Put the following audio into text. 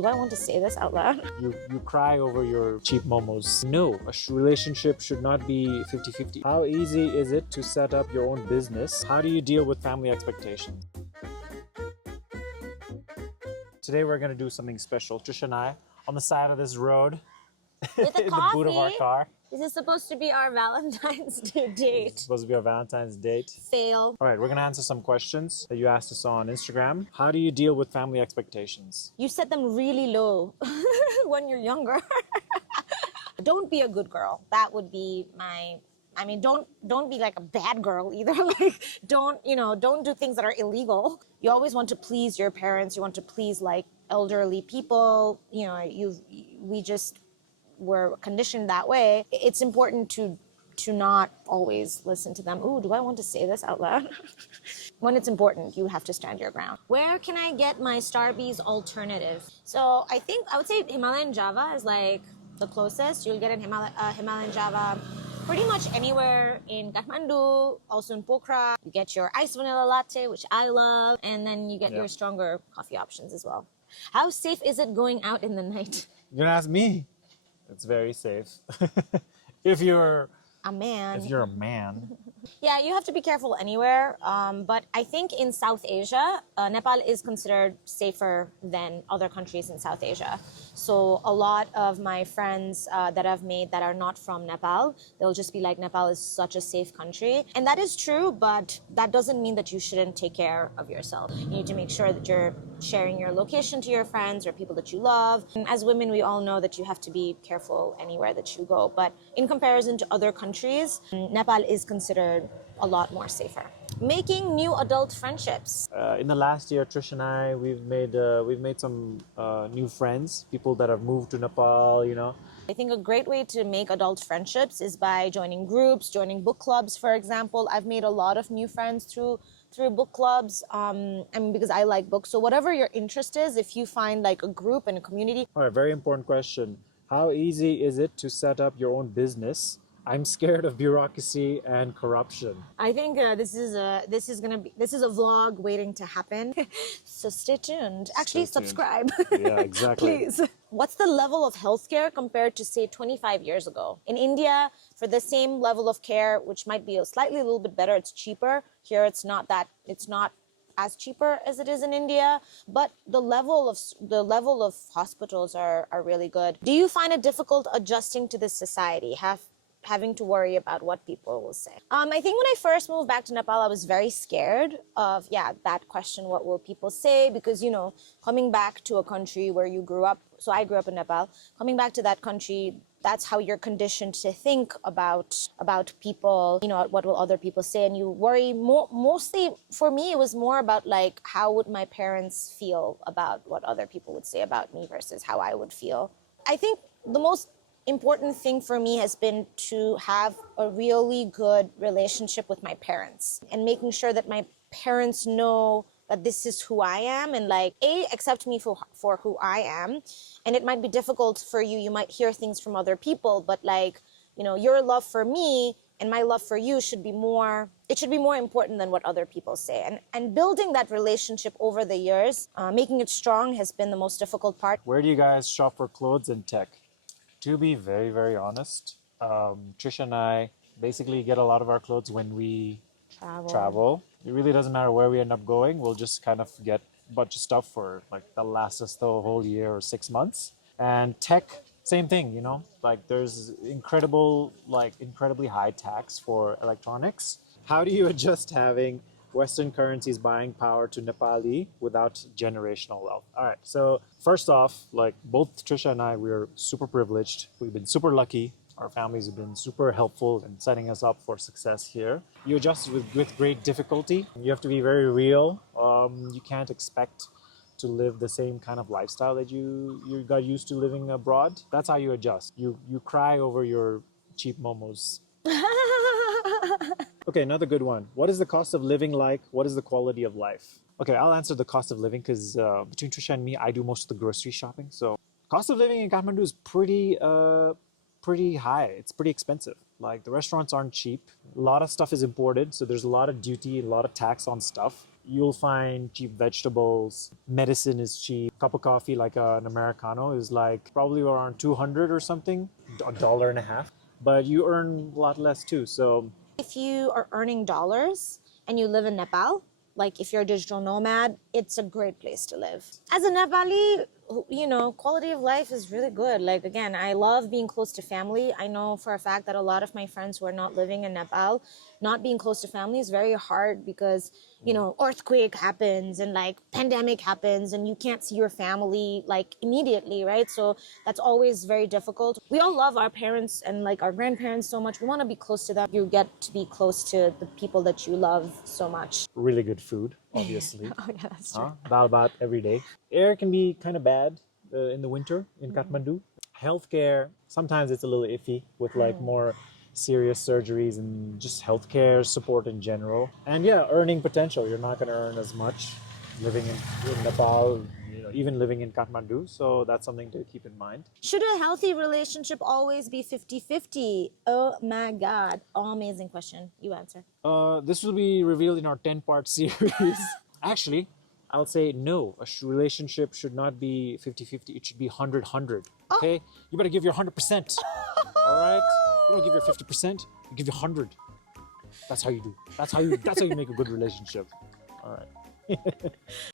Do I want to say this out loud? You cry over your cheap momos. No, a relationship should not be 50-50. How easy is it to set up your own business? How do you deal with family expectations? Today we're going to do something special. Trisha and I on the side of this road With a in the boot of our coffee. car. This is supposed to be our Valentine's Day It's date. supposed to be our Valentine's date. Fail. All right, we're going to answer some questions that you asked us on Instagram. How do you deal with family expectations? You set them really low when you're younger. Don't be a good girl. That would be don't be like a bad girl either. Like don't do things that are illegal. You always want to please your parents. You want to please like elderly people. We just were conditioned that way. It's important to not always listen to them. Ooh, do I want to say this out loud? When it's important, you have to stand your ground. Where can I get my Starbucks alternative? So I would say Himalayan Java is like the closest. You'll get an Himalayan Java pretty much anywhere in Kathmandu, also in Pokhara. You get your iced vanilla latte, which I love, and then you get your stronger coffee options as well. How safe is it going out in the night? You're gonna ask me. It's very safe. If you're a man. If you're a man. Yeah, you have to be careful anywhere. But I think in South Asia, Nepal is considered safer than other countries in South Asia. So a lot of my friends that I've made that are not from Nepal, they'll just be like, Nepal is such a safe country. And that is true, but that doesn't mean that you shouldn't take care of yourself. You need to make sure that you're sharing your location to your friends or people that you love. And as women, we all know that you have to be careful anywhere that you go. But in comparison to other countries, Nepal is considered a lot more safer. Making new adult friendships. In the last year, Trish and I, we've made some new friends, people that have moved to Nepal, I think a great way to make adult friendships is by joining groups, joining book clubs, for example. I've made a lot of new friends through book clubs, because I like books. So whatever your interest is, if you find like a group and a community. All right, very important question. How easy is it to set up your own business? I'm scared of bureaucracy and corruption. I think this is a vlog waiting to happen. So stay tuned. Actually, subscribe. Yeah, exactly. Please. What's the level of healthcare compared to say 25 years ago? In India, for the same level of care, which might be a little bit better, it's cheaper. Here, it's not as cheaper as it is in India, but the level of hospitals are really good. Do you find it difficult adjusting to this society? Having to worry about what people will say. I think when I first moved back to Nepal, I was very scared of, that question, what will people say? Because, coming back to a country where you grew up, so I grew up in Nepal, coming back to that country, that's how you're conditioned to think about people, what will other people say? And you worry mostly, for me, it was more about like, how would my parents feel about what other people would say about me versus how I would feel. I think the most important thing for me has been to have a really good relationship with my parents and making sure that my parents know that this is who I am and like accept me for who I am. And it might be difficult for you. You might hear things from other people, but like, your love for me and my love for you should be more important than what other people say. And building that relationship over the years, making it strong has been the most difficult part. Where do you guys shop for clothes and tech? To be very, very honest, Trisha and I basically get a lot of our clothes when we travel. It really doesn't matter where we end up going. We'll just kind of get a bunch of stuff for like that'll last us the whole year or 6 months. And tech, same thing, like there's incredibly high tax for electronics. How do you adjust having Western currencies buying power to Nepali without generational wealth? All right, so first off, like both Trisha and I, we're super privileged. We've been super lucky. Our families have been super helpful in setting us up for success here. You adjust with great difficulty. You have to be very real. You can't expect to live the same kind of lifestyle that you got used to living abroad. That's how you adjust. You cry over your cheap momos. Okay, another good one. What is the cost of living like? What is the quality of life? Okay, I'll answer the cost of living because between Trisha and me, I do most of the grocery shopping. So cost of living in Kathmandu is pretty high. It's pretty expensive. Like the restaurants aren't cheap. A lot of stuff is imported. So there's a lot of duty, a lot of tax on stuff. You'll find cheap vegetables. Medicine is cheap. Cup of coffee, like an Americano, is like probably around 200 or something, $1.50. But you earn a lot less too. So If you are earning dollars and you live in Nepal, like if you're a digital nomad, it's a great place to live. As a Nepali, you know, quality of life is really good. Like, again, I love being close to family. I know for a fact that a lot of my friends who are not living in Nepal, not being close to family is very hard because, you know, earthquake happens and like pandemic happens and you can't see your family like immediately, right? So that's always very difficult. We all love our parents and like our grandparents so much. We want to be close to them. You get to be close to the people that you love so much. really good food, obviously. Oh yeah, that's true. Dal bhat every day. Air can be kind of bad in the winter in Kathmandu. Healthcare, sometimes it's a little iffy with like more serious surgeries and just healthcare support in general. And yeah, earning potential. You're not going to earn as much living in Nepal, you know, even living in Kathmandu. So that's something to keep in mind. Should a healthy relationship always be 50-50? Oh my God. Oh, amazing question. You answer. This will be revealed in our 10-part series. Actually, I'll say no. Relationship should not be 50-50. It should be 100-100. Okay? You better give your 100%. All right? You don't give your 50%. You give your 100. That's how you do. That's how you make a good relationship. All right.